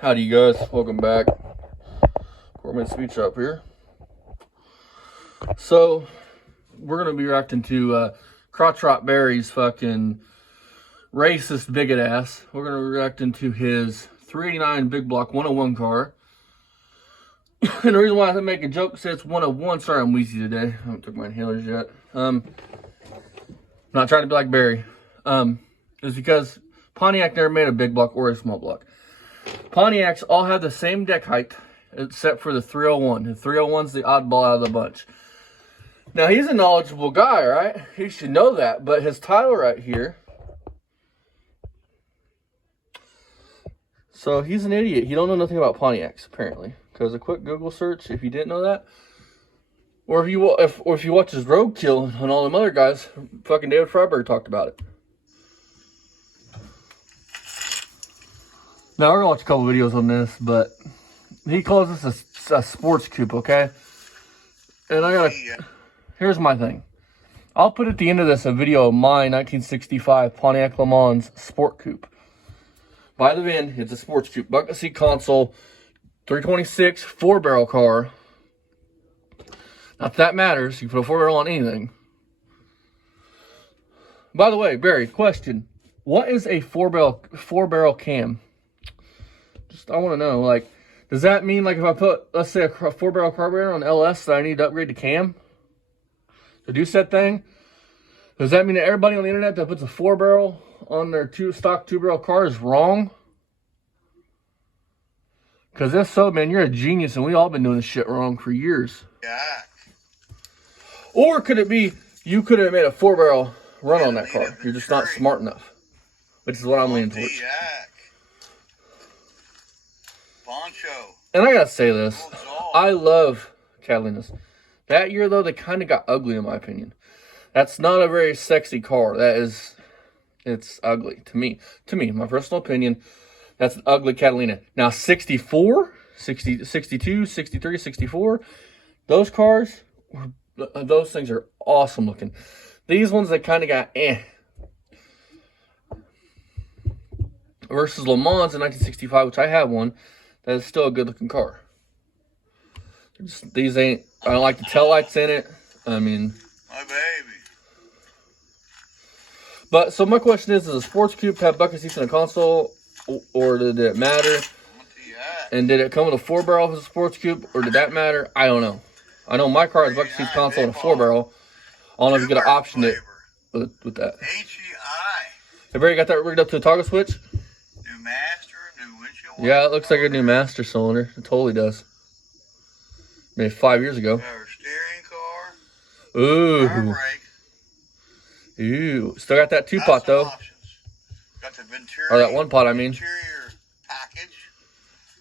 Howdy, you guys. Welcome back. 4-minute speech up here. So, we're going to be reacting to Crotch Barry's fucking racist bigot ass. We're going to be reacting to his 389 Big Block 101 car. And the reason why I make a joke says it's 101. Sorry, I'm wheezy today. I haven't took my inhalers yet. Not trying to be like Barry. Is because Pontiac never made a big block or a small block. Pontiacs all have the same deck height except for the 301. The 301's the oddball out of the bunch. Now, he's a knowledgeable guy, right? He should know that. But his title right here. So, he's an idiot. He don't know nothing about Pontiacs, apparently. Because a quick Google search, if you didn't know that. Or if you watch his roadkill and all them other guys, fucking David Freiberg talked about it. Now, we're going to watch a couple videos on this, but he calls this a sports coupe, okay? And here's my thing. I'll put at the end of this a video of my 1965 Pontiac Le Mans Sport Coupe. By the VIN, it's a sports coupe. Bucket seat console, 326, 4-barrel car. Not that that matters. You can put a 4-barrel on anything. By the way, Barry, question. What is a 4-barrel cam? I want to know, like, does that mean, like, if I put, let's say, a 4-barrel carburetor on LS, that I need to upgrade to cam to do said thing? Does that mean that everybody on the internet that puts a 4-barrel on their stock 2-barrel car is wrong? Because if so, man, you're a genius, and we all been doing this shit wrong for years. Yeah. Or could it be you could have made a 4-barrel run on that car? You're just not smart enough, which is what I'm leaning towards. And I gotta say this, I love Catalinas. That year, though, they kind of got ugly, in my opinion. That's not a very sexy car. It's ugly to me. To me, my personal opinion, that's an ugly Catalina. Now, 64, 60, 62, 63, 64, those cars, those things are awesome looking. These ones, they kind of got Versus Le Mans in 1965, which I have one. That is still a good-looking car. These ain't... I don't like the taillights in it. I mean... My baby. But, so my question is a sports coupe have bucket seats in a console? Or did it matter? And did it come with a 4-barrel as a sports coupe? Or did that matter? I don't know. I know my car has bucket seats console and a 4-barrel. I don't know if you got to option it with that. Have you already got that rigged up to a toggle switch? Yeah, it looks like a new master cylinder. It totally does. Maybe 5 years ago. Ooh. Ooh. Still got that 2-pot though. Got the Venturi, or that 1-pot, I mean. Interior package,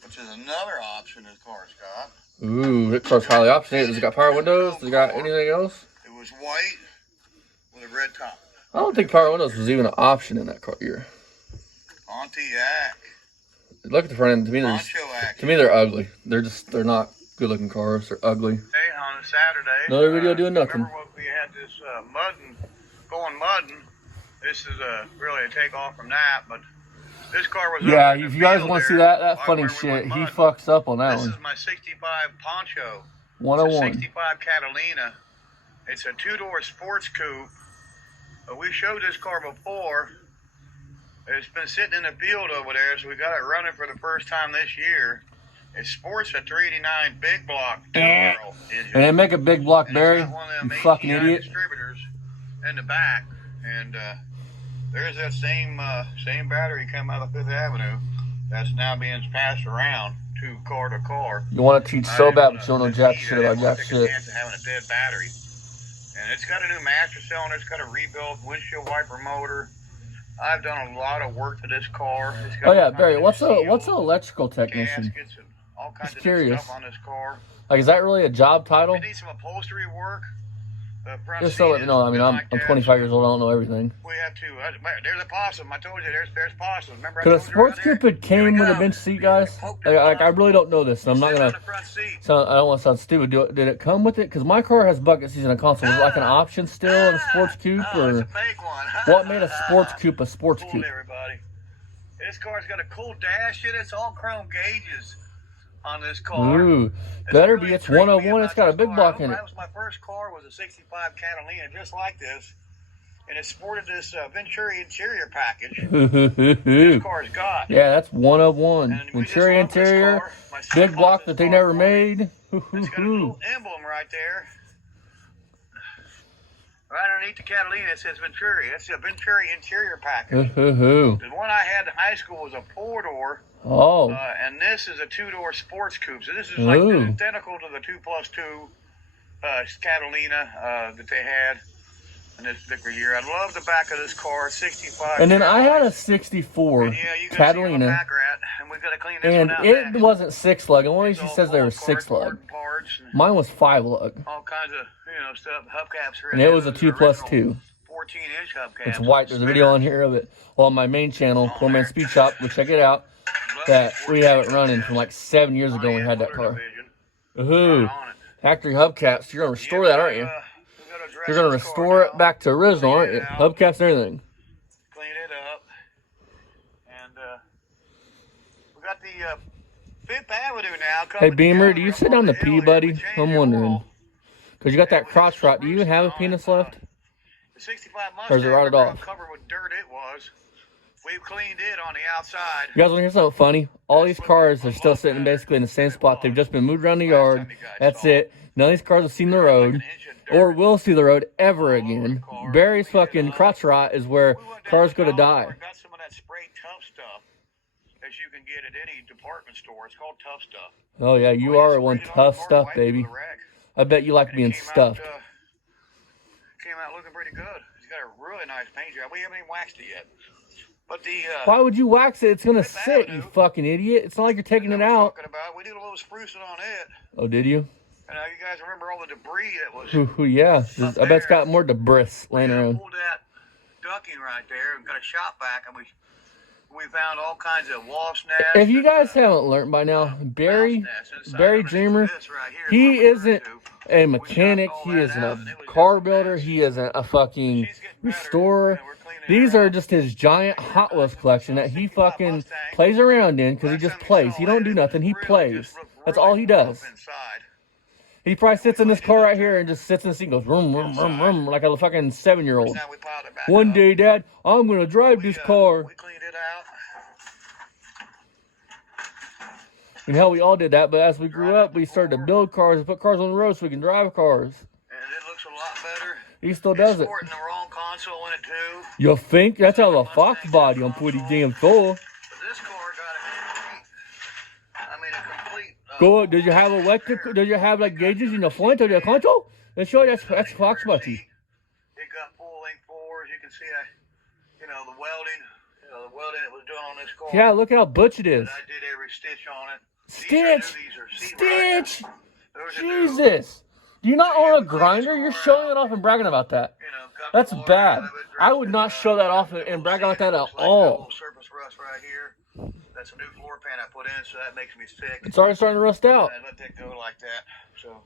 which is another option this car's got. Ooh, that car's highly optioned. Does it got power windows? Does it got anything else? It was white with a red top. I don't think power windows was even an option in that car year. Pontiac. Look at the front end. To me, they're ugly. They're not good-looking cars. They're ugly. Hey, on a Saturday. Another video doing nothing. Remember when we had this going mudding? This is really a takeoff from that, but this car was. Yeah, if you guys want to see that funny shit, he fucks up on that one. This is my '65 Poncho. 101. It's a '65 Catalina. It's a 2-door sports coupe. We showed this car before. It's been sitting in the field over there, so we got it running for the first time this year. It sports a 389 big block 2-barrel. And they make a big block, Barry. You fucking idiot. Distributors in the back, and there's that same battery come out of Fifth Avenue that's now being passed around car to car. You want to teach so bad, but you don't know jack shit about jack shit. Chance of having a dead battery, and it's got a new master cylinder. It's got a rebuilt windshield wiper motor. I've done a lot of work to this car. Oh yeah, Barry. What's an electrical technician? All kinds Just curious. Stuff on this car. Like, is that really a job title? We need some upholstery work. Just so let me know. I mean, I'm 25 years old. I don't know everything. We have to. There's a possum. I told you. There's possums. Remember? Because a sports coupe it came with a bench seat, guys. Like I really don't know this. So I'm not gonna. I don't want to sound stupid. Did it come with it? Because my car has bucket seats and a console. Was it like an option still in a sports coupe, or it's a fake one. What made a sports coupe a sports coupe? Everybody. It This car's got a cool dash in it. It's all chrome gauges on this car. Ooh, better be. It's 101. It's got a big block in it. That was my first car. Was a '65 Catalina, just like this, and it sported this Venturi interior package. This car's got. Yeah, that's 101. Venturi interior, big block that they never made. It's got a little emblem right there. Right underneath the Catalina, it says Venturi. That's a Venturi interior package. The one I had in high school was a 4-door. Oh. And this is a 2-door sports coupe. So this is like identical to the 2+2 Catalina that they had in this particular year. I love the back of this car, 65. And then I had a 64 Catalina. And we've got to clean this and one out it next. wasn't 6-lug. And one of these says they were 6-lug. Mine was 5-lug. All kinds of stuff. Hubcaps are in and it was a 2+2. 14-inch hubcaps. It's white. There's a video on here of it. Well, on my main channel, Poor Man Speed Shop. Go check it out. That we have it running from like 7 years ago when we had that car. Ooh, factory hubcaps. You're gonna restore that, aren't you? You're gonna restore it back to original, aren't you? Hubcaps and everything. Clean it up, and we got the Fifth Avenue now. Hey Beamer, do you sit down to pee, buddy? I'm wondering. Because you got that crotch rot. Do you even have a penis left? The 65 Mustang, or is it rotted off? covered with dirt it was. We've cleaned it on the outside. You guys want to hear something funny? All these cars are still sitting basically in the same spot. They've just been moved around the yard. That's it. None of these cars have seen the road or will see the road ever again. Barry's fucking crotch rot is where cars go to die. Got some of that spray tough stuff that you can get at any department store. It's called Tough Stuff. Oh yeah, you are one tough stuff, baby. I bet you like being stuffed. Came out looking pretty good. He's got a really nice paint job. We haven't even waxed it yet. But the why would you wax it? It's gonna sit, you fucking idiot. It's not like you're taking it out. We did a little sprucing on it. Oh, did you? And you guys remember all the debris that was? Yeah, I bet it's got more debris laying around. We pulled that ducking right there and got a shop back, and we found all kinds of wasp nests. If you guys haven't learned by now, Barry Dreamer, he isn't a mechanic. He isn't a car builder. He isn't a fucking restorer. These are just his giant Hot Wheels collection that he fucking plays around in because he just plays. He don't do nothing. He plays. That's all he does. He probably sits in this car right here and just sits in the seat and goes vroom, vroom, vroom, vroom, like a fucking 7-year-old. One day, Dad, I'm going to drive this car. And hell, we all did that, but as we grew up, we started to build cars and put cars on the road so we can drive cars. And it looks a lot better. He still does it. Sporting the wrong console in it too. You think? That's how the Fox body on pretty damn cool. But this car got a complete. Go. Did you have electric? Did you have like gauges in the front of the console? Let's show you. That's Fox body. It got full-length floors. You can see that. The welding. The welding it was doing on this car. Yeah, look how butch it is. I did every stitch on it. Stitch. Jesus. Do you not own a grinder? You're showing it off and bragging about that. That's bad. I would not show that off and brag about that at all. Surface rust right here. That's a new floor pan I put in, so that makes me sick. It's already starting to rust out. And let that go like that. So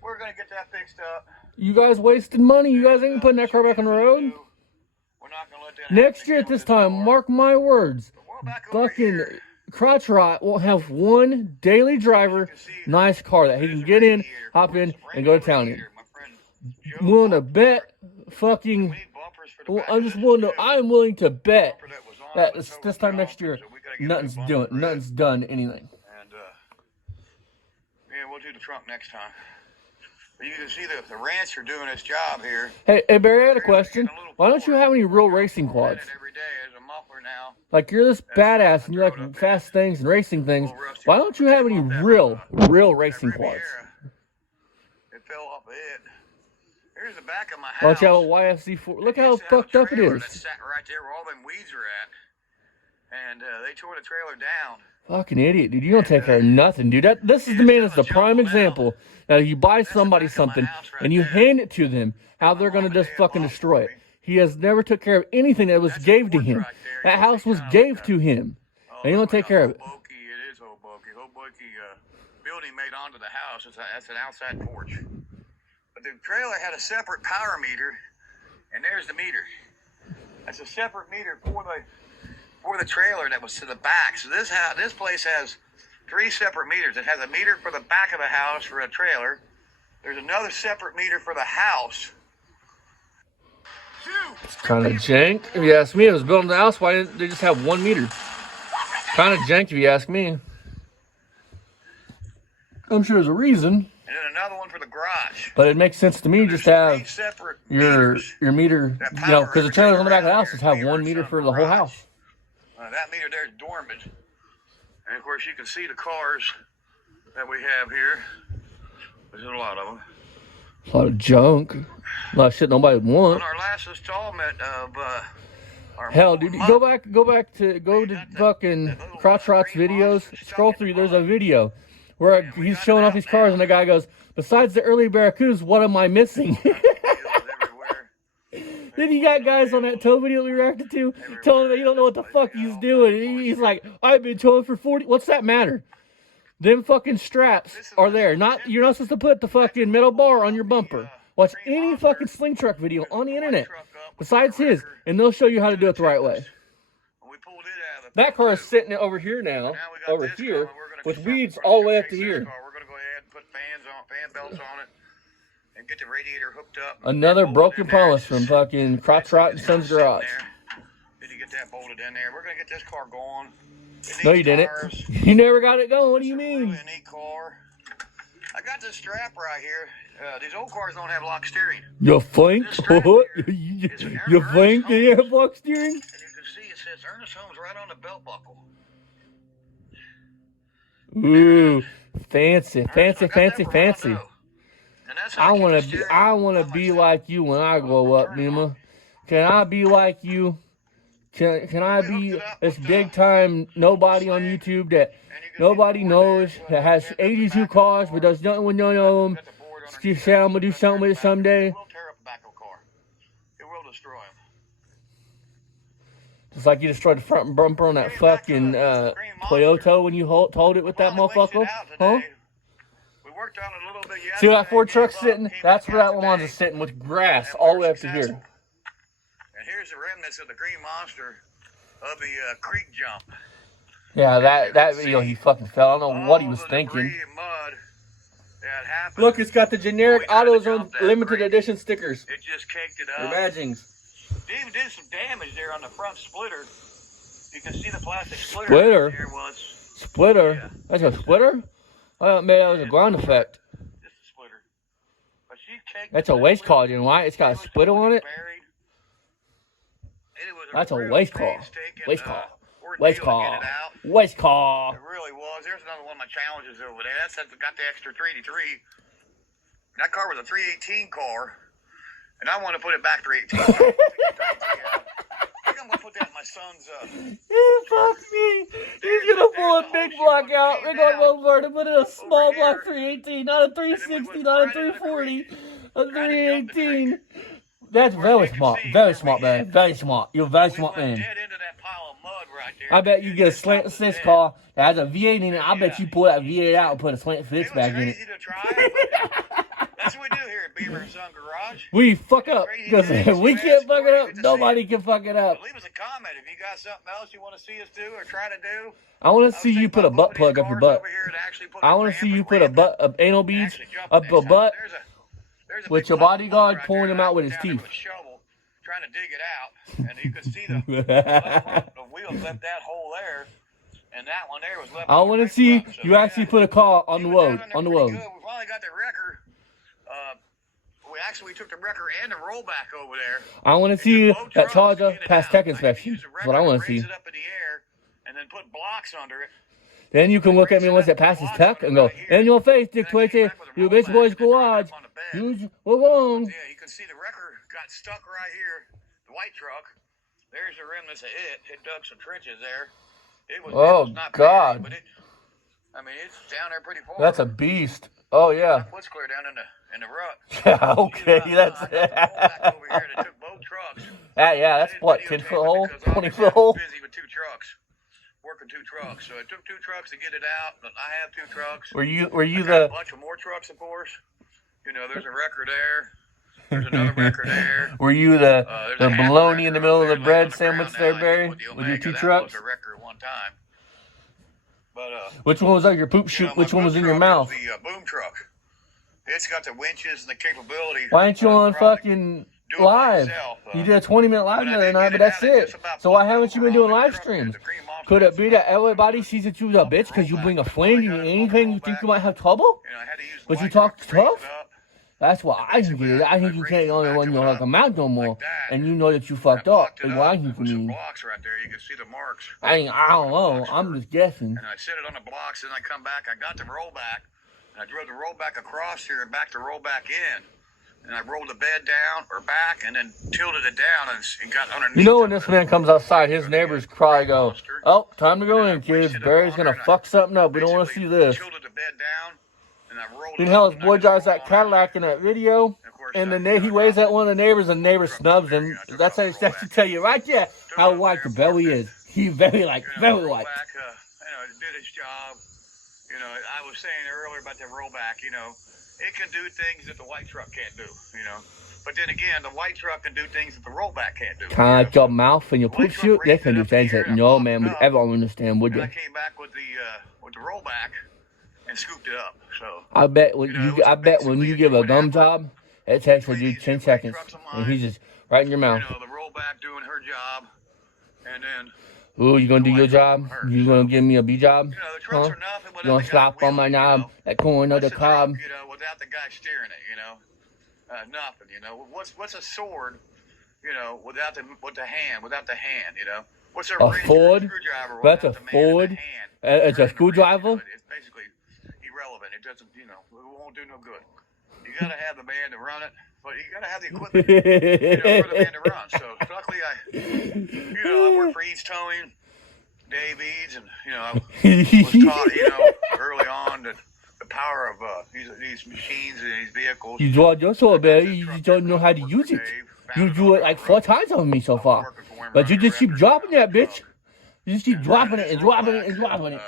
we're gonna get that fixed up. You guys wasted money. You guys ain't putting that car back on the road. We're not gonna let that next year at this time, mark my words. Fucking crotch rot will have one daily driver, nice car that he can get in, hop in, and go to town in. Willing to bet, fucking. I'm willing to bet that this time next year, nothing's done anything. And we'll do the trunk next time. But you can see the rancher doing his job here. Hey Barry, I had a question. Why don't you have any real racing quads? Like, you're this badass and you like fast things and racing things. Why don't you have any real racing quads? It fell off of it. Here's the back of my house. Why don't you have a YFC4? Look how fucked up it is. That sat right there where all them weeds are at. And they tore the trailer down. Fucking idiot, dude. You don't take care of nothing, dude. This is the man that's the prime example. Now, you buy somebody something and you hand it to them, how they're going to just fucking destroy it. He has never took care of anything that was gave to him. That house was gave to him. And you don't take care of it. It is Hoboken. Building made onto the house. That's an outside porch. But the trailer had a separate power meter. And there's the meter. That's a separate meter for for the trailer that was to the back. So this place has 3 separate meters. It has a meter for the back of the house for a trailer. There's another separate meter for the house. It's kind of jank. If you ask me, it was building the house. Why didn't they just have 1 meter? Kind of jank if you ask me. I'm sure there's a reason. And then another one for the garage. But it makes sense to me just to have your meter, you know, because the trailer's on the back of the house, just have 1 meter for the whole house. That meter there is dormant. And of course you can see the cars that we have here. There's a lot of them. A lot of junk. A lot of shit nobody would want. On our last installment of our hell, dude, go to fucking Crotch Rot's videos. Scroll through. There's a video where he's showing off these cars, and the guy goes, "Besides the early Barracudas, what am I missing?" Then you got guys on that tow video we reacted to telling him that you don't know what the fuck he's doing. He's like, "I've been towing for 40. What's that matter? Them fucking straps are there. You're not supposed to put the fucking metal bar on your bumper. Watch any fucking sling truck video on the internet besides his, and they'll show you how to do it the right way." That car is sitting over here now, over here, with weeds all the way up to here. We're going to go ahead and put fan belts on it, and get the radiator hooked up. Another broken promise from fucking Crotch Rot and Sons Garage. Did you get that bolted in there? We're going to get this car going. No, you didn't. You never got it going. What do you mean? Really a neat car. I got this strap right here. These old cars don't have lock steering. You think? What? You think they have lock steering? And you can see it says Ernest Holmes right on the belt buckle. Ooh, fancy. I wanna be like you when I grow up, Nima. Can I be like you? Can I be this big time nobody on YouTube that nobody knows, that has 82 cars but does nothing with none of them? Just say I'm gonna do something with it someday. It will tear up a backhoe car. It will destroy them. Just like you destroyed the front bumper on that fucking Toyota when you towed it with that motherfucker, huh? We worked on it a little bit. See that Ford truck sitting? That's where that one's is sitting with grass all the way up to here. And here's the remnants of the Green Monster of the creek jump. Yeah, that video he fucking fell. I don't know what he was thinking. Look, it's got the generic AutoZone limited edition stickers. It just caked it up. The badgings. They even did some damage there on the front splitter. You can see the plastic splitter. Splitter? Yeah. That's a splitter? I thought maybe that was a ground effect. Just a splitter. But she caked That's a waste car, you know why? It's got a splitter on it. That's a waste car. Waste car. Waste car. Waste car. It really was. There's another one of my challenges over there. That's got the extra 383. That car was a 318 car, and I want to put it back 318. I think I'm going to put that in my son's. Fuck me. He's going to pull a big block out. We're going over to put in a small block 318, not a 360, not a 340, a 318. That's very smart. Very smart, man. Very smart. You're a very smart man. I bet you get a slant assist car that has a V8 in it. I bet you pull that V8 out and put a slant assist back in it. That's what we do here at Beaver and Son Garage. We fuck up. Because if we can't fuck it up, nobody can fuck it up. Leave us a comment if you got something else you want to see us do or try to do. I want to see you put a butt plug up your butt. I want to see you put a anal beads up your butt with your bodyguard pulling them out with his teeth. Trying to dig it out, and you can see the wheels left that hole there, and that one there was left. I want to see you actually put a car on the road. On the road. We finally got the wrecker. We took the wrecker and the rollback over there. I want to see that Charger pass tech inspection. That's what I want to see. Raise it up in the air, and then put blocks under it. Then you can look at me once it passes tech and go, in your face, Dick Twitty, you bitch boys garage. What's wrong? Yeah, you can see the wrecker got stuck right here. The white truck. There's the remnants of it. It dug some trenches there. It was not God. Bad, but it's down there pretty far. That's a beast. Oh, yeah. Foot's clear down in the rut. Yeah, okay, that's it. Over here that took both trucks. Yeah, that's what, 10-foot hole? 20-foot hole? Busy with 2 trucks. Working 2 trucks. So it took 2 trucks to get it out, but I have 2 trucks. Were you a bunch of more trucks, of course. You know, there's a wrecker there. There's another wrecker there. Were you the bologna in the middle of the bread the sandwich there, Barry? With your two trucks? Was a wrecker at one time. But, which one was like your poop chute? Which one was in your mouth? The boom truck. It's got the winches and the capability. Why ain't you on fucking live? You did a 20-minute live the other night, but that's it. So why haven't you been doing live streams? Could it be that everybody sees that you was a bitch because you bring a friend and anything you think you might have trouble? But you talk tough? That's why I think it is. I think you can't only run your like a mouth no more, and you know that you fucked up. That's what I think you mean. I don't know. I'm just guessing. And I set it on the blocks, and I come back. I got the rollback, and I drove the rollback across here and back the rollback in. And I rolled the bed down or back and then tilted it down and got underneath. You know when this man comes outside, his neighbors cry, go, "Oh, time to go in, kids. Barry's going to fuck something up. We don't want to see this." Tilted the bed down and I rolled you know how his boy drives that Cadillac in that video? And then he waves at one of the neighbors and the neighbor snubs him. That's how that should tell you right there how white the belly is. He's very white. It did its job. I was saying earlier about the rollback, it can do things that the white truck can't do, But then again, the white truck can do things that the rollback can't do. Kind of like your mouth and your poop chute, they can do things that no man would ever understand, would you? And I came back with the rollback and scooped it up. So I bet when you give a gum job, it takes a dude 10 seconds, and he's just right in your mouth. The rollback doing her job, and then. Ooh, you gonna do your job? You gonna give me a B job? The trucks are nothing You gonna slap on my knob, that corner of the cob? Without the guy steering it, nothing. What's a sword? Without the hand, What's a Ford? That's a Ford. It's a screwdriver. It's basically irrelevant. It doesn't, it won't do no good. You gotta have the man to run it, but you gotta have the equipment, for the man to run. So luckily, I work for Eads Towing, Dave Eads, and I was taught, early on that the power of these machines and these vehicles. You draw your sword, baby. You just don't know how to use it. You drew it like 4 times on me so far, but you just keep dropping that bitch. You just keep dropping it and dropping it and dropping it.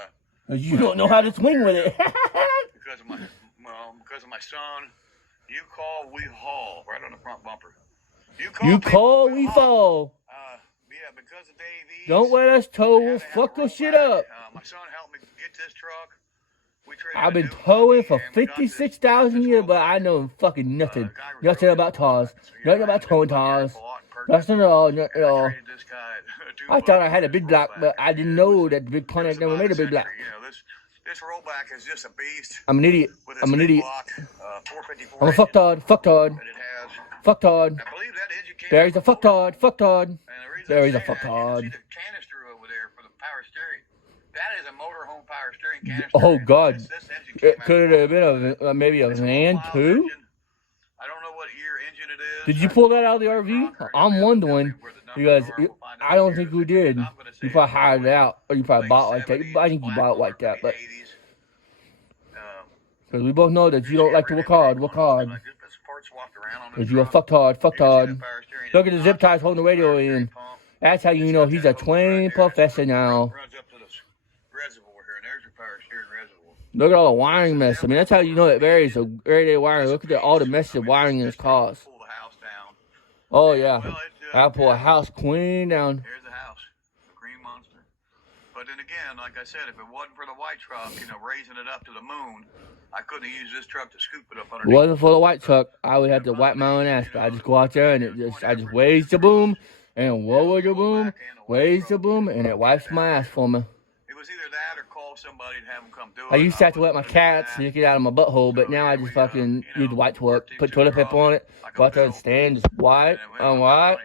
You don't know how to swing with it. because of my son. You call, we haul, right on the front bumper. You call, we fall. Yeah, because of Dave Eads. Don't let us tow. We'll fuck your shit up. My son helped me get this truck. I've been towing for 56,000 years, but I know fucking nothing. Nothing about towers. Nothing about towing towers. Nothing at all. Nothing at all. I thought I had a big block, but I didn't know that the big Pontiac never made a big block. This rollback is just a beast. I'm an idiot. I'm a fucktard. Fucktard. Barry's a fucktard. Barry's a fucktard. Canister over there for the power steering. That is a motorhome power steering canister. Oh God! It could have been maybe a van too. I don't know what year engine it is. Did you pull that out of the RV? I'm wondering because I don't think we did. You probably hired it out, or you probably bought it like that. I think you bought it like that, but because we both know that you don't like to work hard. Because you're a fucktard. Look at the zip ties holding the radio in. That's how you know he's a trained professional. Look at all the wiring mess. I mean, that's how you know that Barry's a everyday wiring. Look at all the mess of wiring in his cars. Oh, yeah. I'll pull a house clean down. Here's the house. The Green Monster. But then again, like I said, if it wasn't for the white truck, raising it up to the moon, I couldn't have used this truck to scoop it up underneath. If it wasn't for the white truck, I would have to wipe my own ass. But I just go out there and I just raise the boom and lower the boom, raise the boom, and it wipes my ass for me. It was either that or call somebody and have them come do it. I used to have to wet my cats and get out of my butthole, but now I just fucking use the white truck, put toilet paper on it, go out there and stand, just wipe, wipe.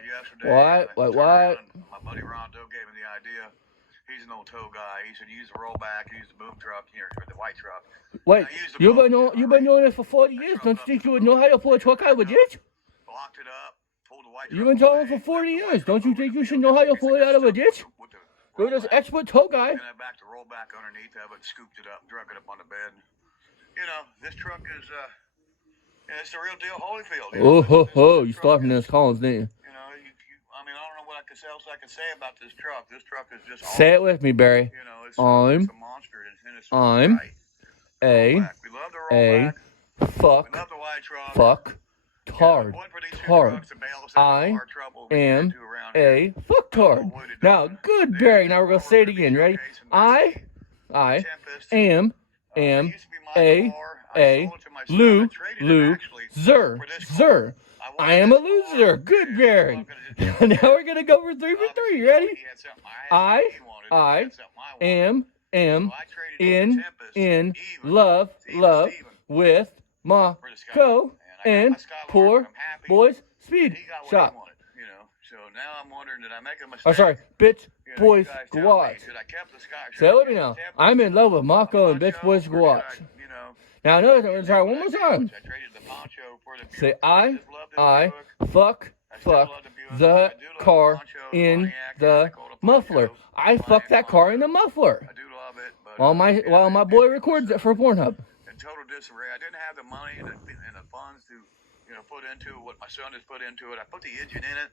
My buddy Rondo gave me the idea. He's an old tow guy. He said use the rollback, use the boom truck, or the white truck. Wait, you've been doing this for 40 years. Don't you think you would know how to pull a truck out of a ditch? Blocked it up, pulled the white truck. You've been towing for 40 years. Don't you think you should know how to pull it out of a ditch? You're this expert tow guy. And I backed the rollback underneath of it, scooped it up, drug it up on the bed. This truck is, it's the real deal Holyfield. You started from those calls, didn't you? I don't know what else I can say about this truck. This truck is just say it with me, Barry. It's a monster. We love the rollback. We love the white truck. hard. Hard. I am a fucktard. Now, good, Barry. Now we're going to say it again. Ready? I am a loser. I am a loser. Good, Barry. Now we're going to go for 3 for 3. Ready? I am in love with Marco and poor boys speed shop. So now I'm wondering, did I make a mistake? Oh, sorry, bitch boys watch. Say it with me now. I'm in love with Marco and bitch boys watch. Now another time, we're gonna try one more time. Say I fuck the car in the muffler. I fuck that car in the muffler. While my boy records it for Pornhub. In total disarray. I didn't have the money and the funds to, put into what my son has put into it. I put the engine in it.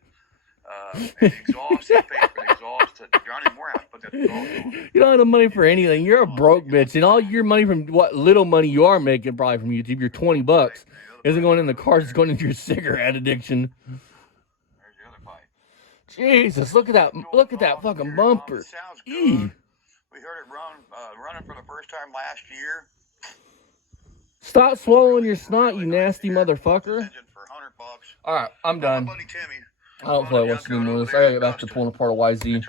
And the exhaust, I paid for the exhaust. Johnny Morehouse put that exhaust on. You don't have the money for anything. You're a broke bitch. And all your money from what little money you are making probably from YouTube, your $20, isn't going in the cars, it's going into your cigarette addiction. There's the other pipe. Jesus, look at that fucking bumper. Sounds good. We heard it running for the first time last year. Stop swallowing your snot, you nasty motherfucker. $100. Alright, I'm done. Buddy Timmy. I don't feel like what's doing with this. I gotta get back to pulling apart a YZ.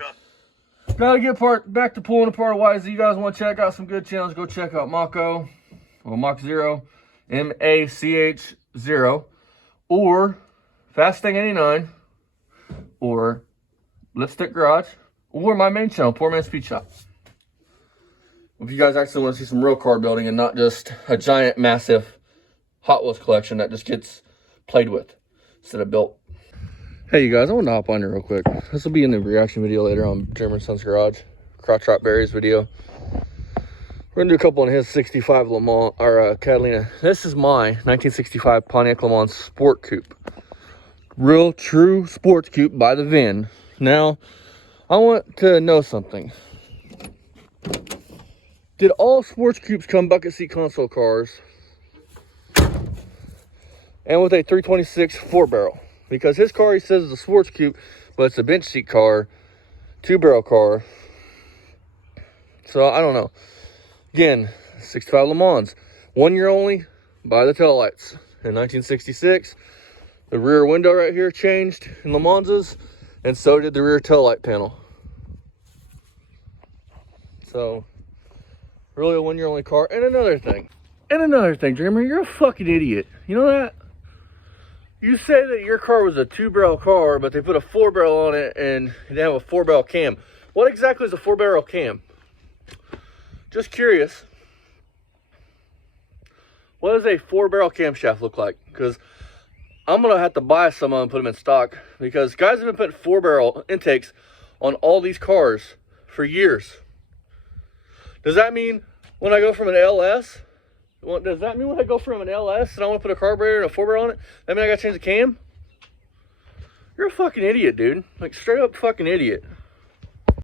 Gotta get back to pulling apart a YZ. You guys want to check out some good channels, go check out Mach0, or Mach 0, MACH 0, or Fastthing89, or Lipstick Garage, or my main channel, Poor Man's Speed Shop. If you guys actually want to see some real car building and not just a giant, massive Hot Wheels collection that just gets played with instead of built. Hey, you guys, I want to hop on here real quick. This will be in the reaction video later on German Son's Garage, Crotch Rot Barry's video. We're going to do a couple on his 65 Le Mans, or Catalina. This is my 1965 Pontiac Le Mans Sport Coupe. Real, true sports coupe by the VIN. Now, I want to know something. Did all sports coupes come bucket seat console cars and with a 326 4-barrel? Because his car, he says, is a sports coupe, but it's a bench seat car, 2-barrel car. So, I don't know. Again, 65 Le Mans. 1 year only, by the taillights. In 1966, the rear window right here changed in Le Mans's, and so did the rear taillight panel. So, really a 1 year only car. And another thing, Dreamer, you're a fucking idiot. You know that? You say that your car was a 2-barrel car, but they put a 4-barrel on it and they have a 4-barrel cam. What exactly is a 4-barrel cam? Just curious. What does a 4-barrel camshaft look like? Because I'm going to have to buy some of them and put them in stock. Because guys have been putting 4-barrel intakes on all these cars for years. Does that mean when I go from an LS? Does that mean when I go from an LS and I want to put a carburetor and a 4-barrel on it, that mean I got to change the cam? You're a fucking idiot, dude. Like, straight up fucking idiot.